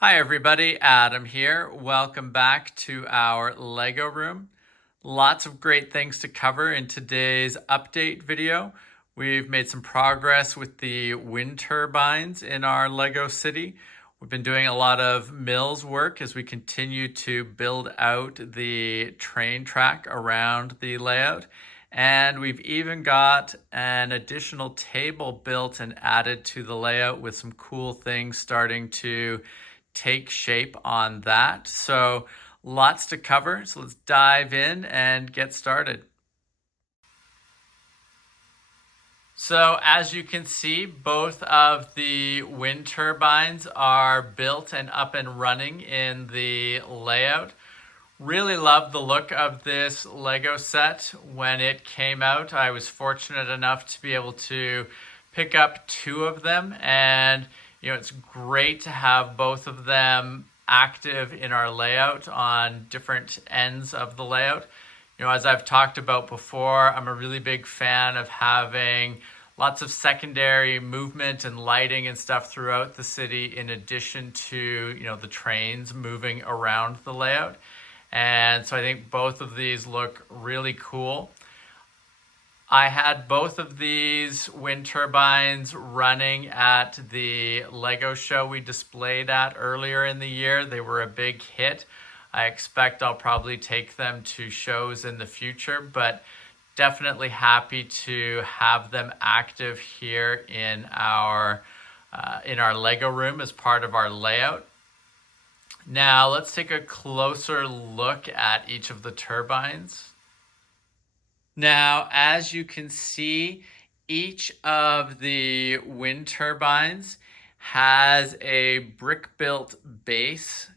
Hi everybody, Adam here. Welcome back to our Lego room. Lots of great things to cover in today's update video. We've made some progress with the wind turbines in our Lego city. We've been doing a lot of mills work as we continue to build out the train track around the layout. And we've even got an additional table built and added to the layout with some cool things starting to take shape on that. So lots to cover. So let's dive in and get started. So as you can see, both of the wind turbines are built and up and running in the layout. Really love the look of this Lego set. When it came out, I was fortunate enough to be able to pick up two of them, and it's great to have both of them active in our layout on different ends of the layout. As I've talked about before, I'm a really big fan of having lots of secondary movement and lighting and stuff throughout the city, in addition to, the trains moving around the layout. And so I think both of these look really cool. I had both of these wind turbines running at the Lego show we displayed at earlier in the year. They were a big hit. I expect I'll probably take them to shows in the future, but definitely happy to have them active here in our Lego room as part of our layout. Now let's take a closer look at each of the turbines. Now, as you can see, each of the wind turbines has a brick-built base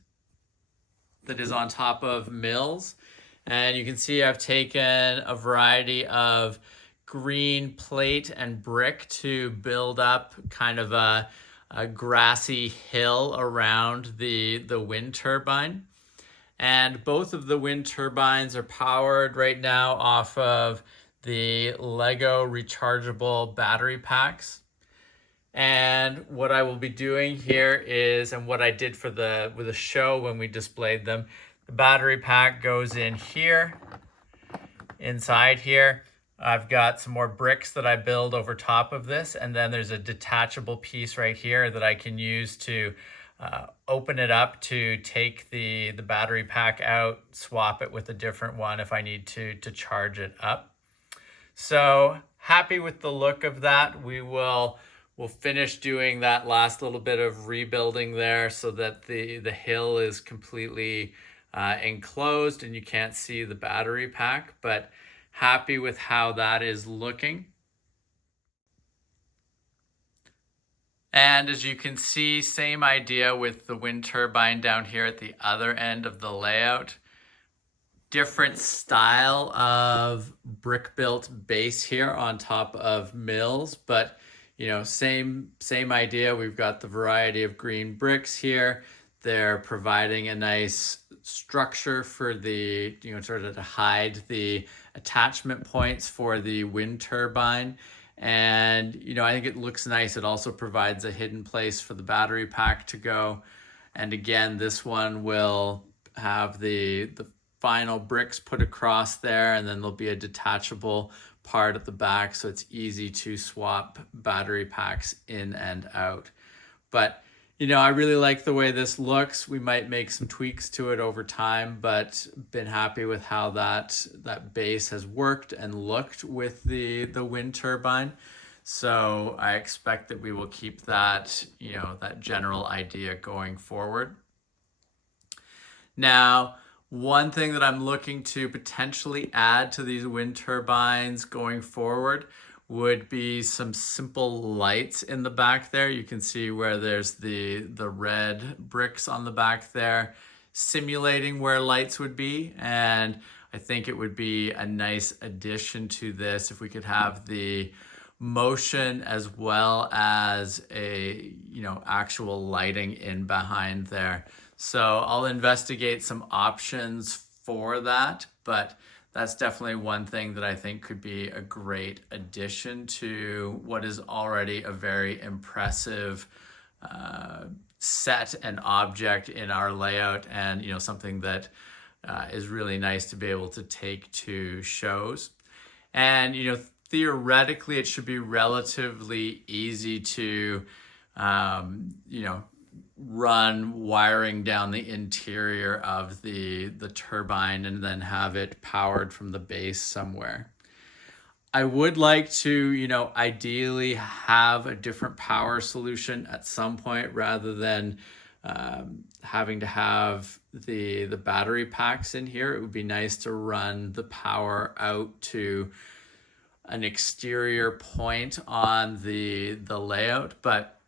that is on top of mills. And you can see I've taken a variety of green plate and brick to build up kind of a grassy hill around the wind turbine. And both of the wind turbines are powered right now off of the Lego rechargeable battery packs. And what I will be doing here is, and what I did with the show when we displayed them, the battery pack goes in here. Inside here, I've got some more bricks that I build over top of this, and then there's a detachable piece right here that I can use to open it up to take the battery pack out, swap it with a different one if I need to charge it up. So happy with the look of that. We'll finish doing that last little bit of rebuilding there so that the hill is completely enclosed and you can't see the battery pack, but happy with how that is looking. And as you can see, same idea with the wind turbine down here at the other end of the layout. Different style of brick-built base here on top of mills, but same idea. We've got the variety of green bricks here. They're providing a nice structure for the, sort of to hide the attachment points for the wind turbine. And, I think it looks nice. It also provides a hidden place for the battery pack to go. And again, this one will have the final bricks put across there, and then there'll be a detachable part at the back, so it's easy to swap battery packs in and out. But, I really like the way this looks. We might make some tweaks to it over time, but been happy with how that base has worked and looked with the wind turbine. So I expect that we will keep that, that general idea going forward. Now, one thing that I'm looking to potentially add to these wind turbines going forward would be some simple lights in the back there. You can see where there's the red bricks on the back there, simulating where lights would be. And I think it would be a nice addition to this if we could have the motion as well as a, actual lighting in behind there. So I'll investigate some options for that, but that's definitely one thing that I think could be a great addition to what is already a very impressive set an object in our layout, and something that is really nice to be able to take to shows. And theoretically it should be relatively easy to run wiring down the interior of the turbine and then have it powered from the base somewhere. I would like to, ideally have a different power solution at some point, rather than having to have the battery packs in here. It would be nice to run the power out to an exterior point on the layout, but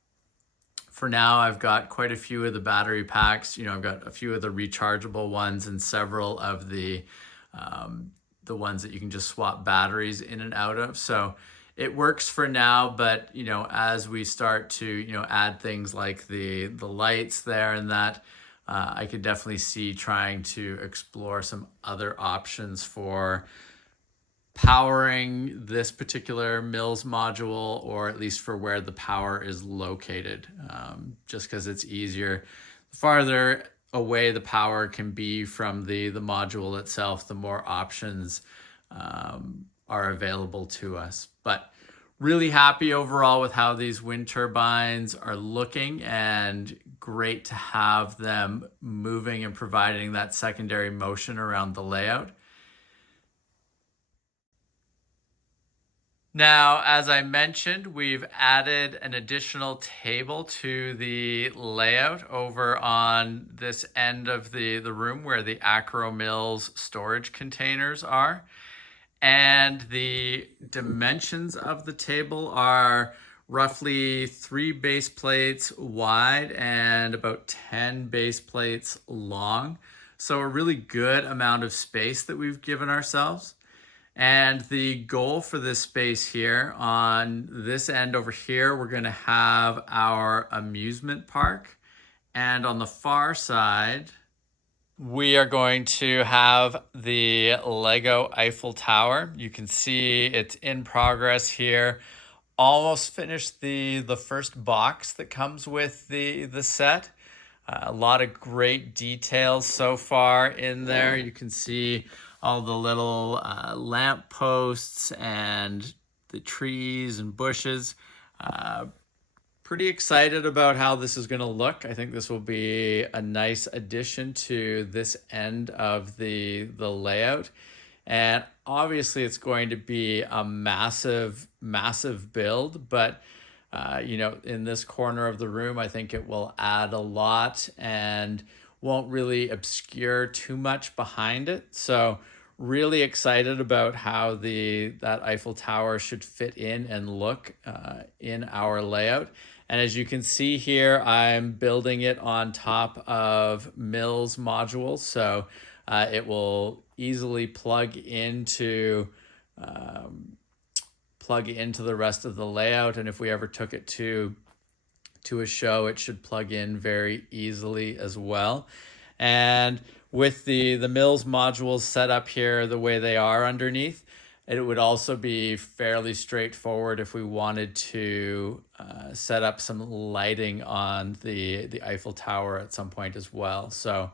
for now I've got quite a few of the battery packs. I've got a few of the rechargeable ones and several of the ones that you can just swap batteries in and out of. So it works for now, but as we start to add things like the lights there and that, I could definitely see trying to explore some other options for powering this particular Mills module, or at least for where the power is located, just because it's easier. The farther away the power can be from the module itself, the more options are available to us. But really happy overall with how these wind turbines are looking, and great to have them moving and providing that secondary motion around the layout. Now, as I mentioned, we've added an additional table to the layout over on this end of the room where the Acro Mills storage containers are. And the dimensions of the table are roughly 3 base plates wide and about 10 base plates long. So a really good amount of space that we've given ourselves. And the goal for this space here, on this end over here, we're going to have our amusement park. And on the far side, we are going to have the Lego Eiffel Tower. You can see it's in progress here. Almost finished the first box that comes with the set. A lot of great details so far in there. You can see all the little lamp posts and the trees and bushes. Pretty excited about how this is going to look. I think this will be a nice addition to this end of the layout. And obviously it's going to be a massive build, but in this corner of the room, I think it will add a lot and won't really obscure too much behind it. So really excited about how that Eiffel Tower should fit in and look in our layout. And as you can see here, I'm building it on top of Mills modules, so it will easily plug into the rest of the layout. And if we ever took it to a show, it should plug in very easily as well. And with the Mills modules set up here the way they are underneath, it would also be fairly straightforward if we wanted to set up some lighting on the Eiffel Tower at some point as well. So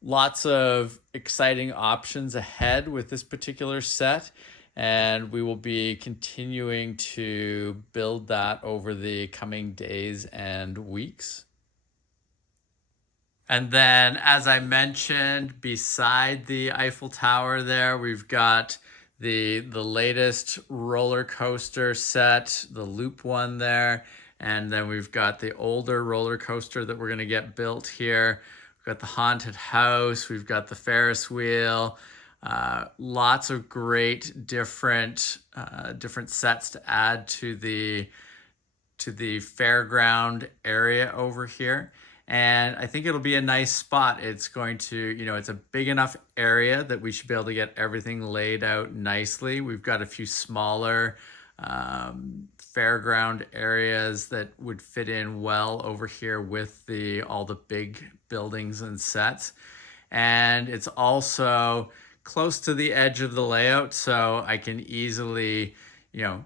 lots of exciting options ahead with this particular set, and we will be continuing to build that over the coming days and weeks. And then, as I mentioned, beside the Eiffel Tower there, we've got the latest roller coaster set, the loop one there. And then we've got the older roller coaster that we're going to get built here. We've got the haunted house. We've got the Ferris wheel. Lots of great different sets to add to the fairground area over here. And I think it'll be a nice spot. It's going to, it's a big enough area that we should be able to get everything laid out nicely. We've got a few smaller fairground areas that would fit in well over here with all the big buildings and sets. And it's also close to the edge of the layout, so I can easily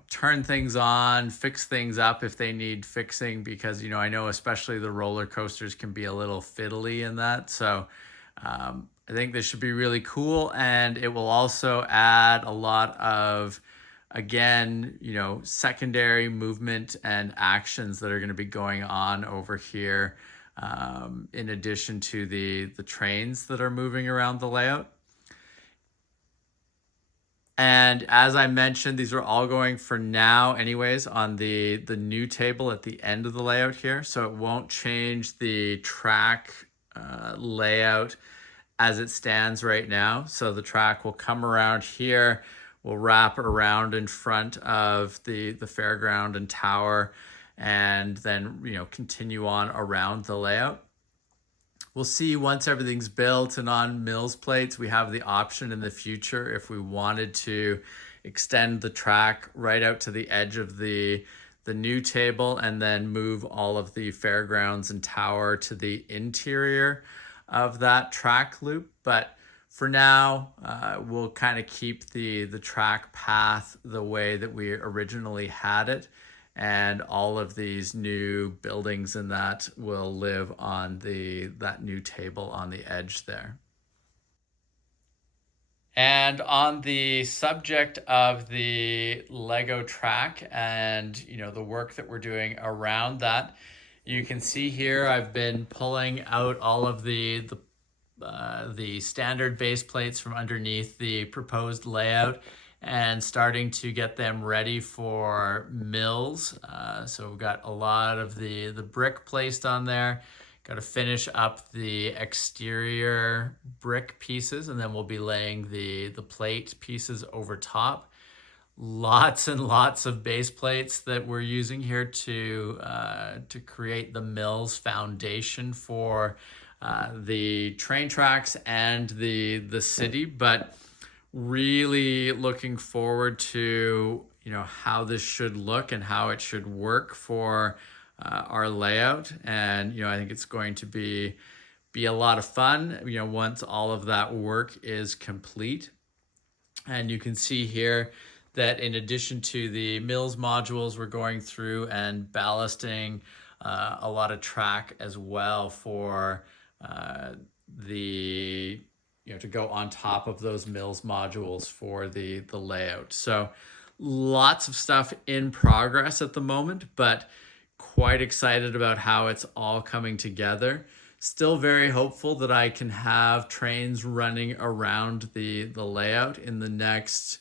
turn things on, fix things up if they need fixing, because, I know especially the roller coasters can be a little fiddly in that. So I think this should be really cool. And it will also add a lot of, again, secondary movement and actions that are going to be going on over here, in addition to the trains that are moving around the layout. And as I mentioned, these are all going for now anyways on the new table at the end of the layout here. So it won't change the track layout as it stands right now. So the track will come around here, will wrap around in front of the fairground and tower, and then, continue on around the layout. We'll see once everything's built and on Mills plates, we have the option in the future if we wanted to extend the track right out to the edge of the new table and then move all of the fairgrounds and tower to the interior of that track loop. But for now, we'll kind of keep the track path the way that we originally had it. And all of these new buildings and that will live on that new table on the edge there. And on the subject of the Lego track and, the work that we're doing around that, you can see here I've been pulling out all of the standard base plates from underneath the proposed layout and starting to get them ready for mills. So we've got a lot of the brick placed on there. Got to finish up the exterior brick pieces, and then we'll be laying the plate pieces over top. Lots and lots of base plates that we're using here to create the mill's foundation for the train tracks and the city. But really looking forward to how this should look and how it should work for our layout. And I think it's going to be a lot of fun once all of that work is complete. And you can see here that in addition to the mills modules, we're going through and ballasting a lot of track as well for to go on top of those mills modules for the layout. So lots of stuff in progress at the moment, but quite excited about how it's all coming together. Still very hopeful that I can have trains running around the layout in the next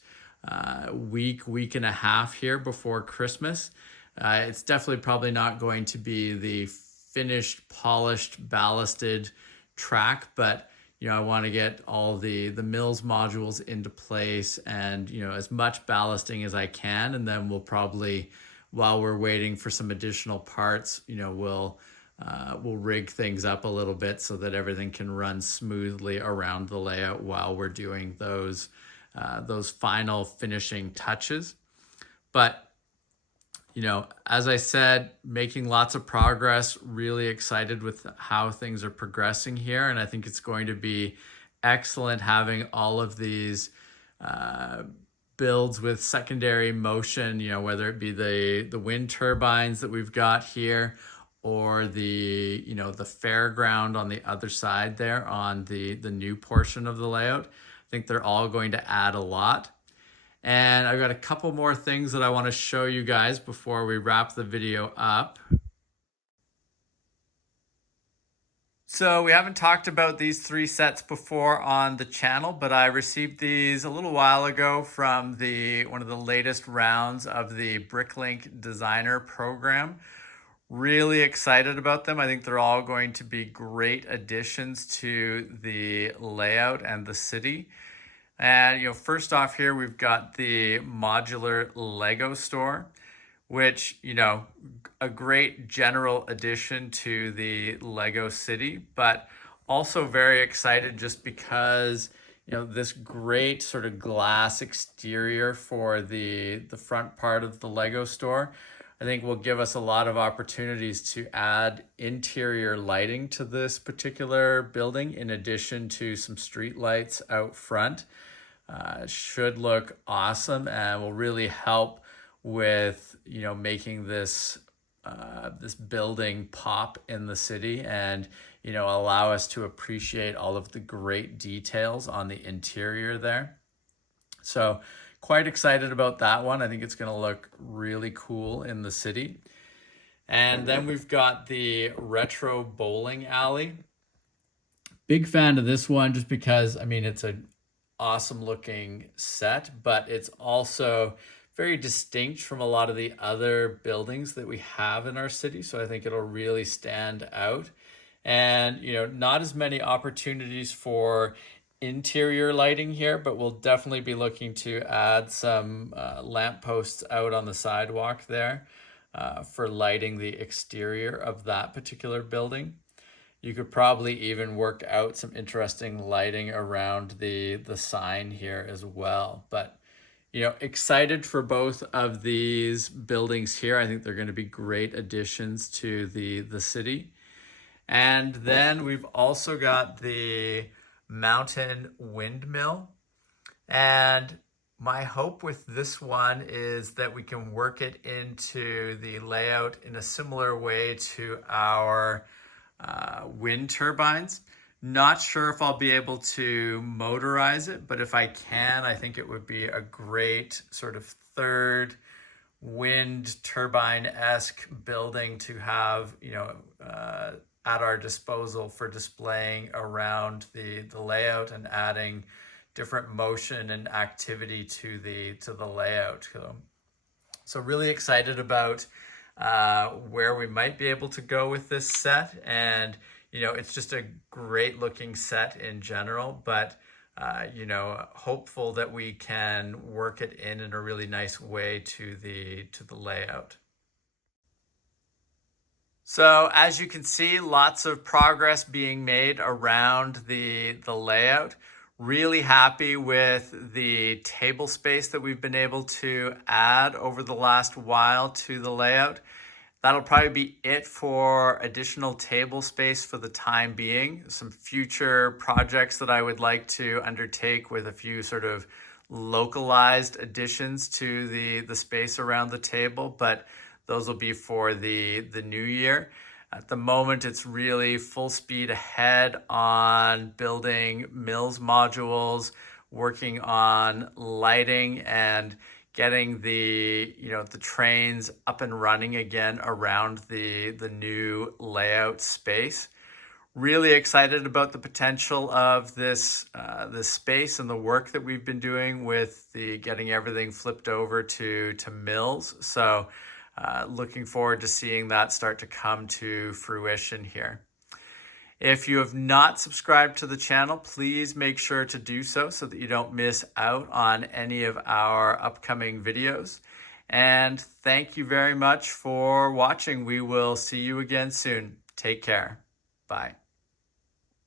week and a half here before Christmas. It's definitely probably not going to be the finished, polished, ballasted track, but I want to get all the mills modules into place and as much ballasting as I can, and then we'll probably, while we're waiting for some additional parts, we'll rig things up a little bit so that everything can run smoothly around the layout while we're doing those final finishing touches. But as I said, making lots of progress, really excited with how things are progressing here. And I think it's going to be excellent having all of these builds with secondary motion, whether it be the wind turbines that we've got here or the fairground on the other side there on the new portion of the layout. I think they're all going to add a lot. And I've got a couple more things that I want to show you guys before we wrap the video up. So we haven't talked about these 3 sets before on the channel, but I received these a little while ago from one of the latest rounds of the Bricklink Designer program. Really excited about them. I think they're all going to be great additions to the layout and the city. And first off here, we've got the modular Lego store, which, a great general addition to the Lego city, but also very excited just because, this great sort of glass exterior for the front part of the Lego store, I think will give us a lot of opportunities to add interior lighting to this particular building, in addition to some street lights out front. Should look awesome and will really help with, making this this building pop in the city and, allow us to appreciate all of the great details on the interior there. So quite excited about that one. I think it's going to look really cool in the city. And then we've got the retro bowling alley. Big fan of this one just because, it's an awesome looking set, but it's also very distinct from a lot of the other buildings that we have in our city. So I think it'll really stand out. And, not as many opportunities for interior lighting here, but we'll definitely be looking to add some lampposts out on the sidewalk there for lighting the exterior of that particular building. You could probably even work out some interesting lighting around the sign here as well. But, excited for both of these buildings here. I think they're going to be great additions to the city. And then we've also got the mountain windmill. And my hope with this one is that we can work it into the layout in a similar way to our wind turbines. Not sure if I'll be able to motorize it, but if I can, I think it would be a great sort of third wind turbine-esque building to have, at our disposal for displaying around the layout and adding different motion and activity to the layout. So really excited about where we might be able to go with this set. And, it's just a great looking set in general, but, hopeful that we can work it in a really nice way to the layout. So as you can see, lots of progress being made around the layout. Really happy with the table space that we've been able to add over the last while to the layout. That'll probably be it for additional table space for the time being. Some future projects that I would like to undertake with a few sort of localized additions to the space around the table, but those will be for the new year. At the moment, it's really full speed ahead on building Mills modules, working on lighting and getting the trains up and running again around the new layout space. Really excited about the potential of this space and the work that we've been doing with the getting everything flipped over to Mills. So looking forward to seeing that start to come to fruition here. If you have not subscribed to the channel, please make sure to do so that you don't miss out on any of our upcoming videos. And thank you very much for watching. We will see you again soon. Take care. Bye.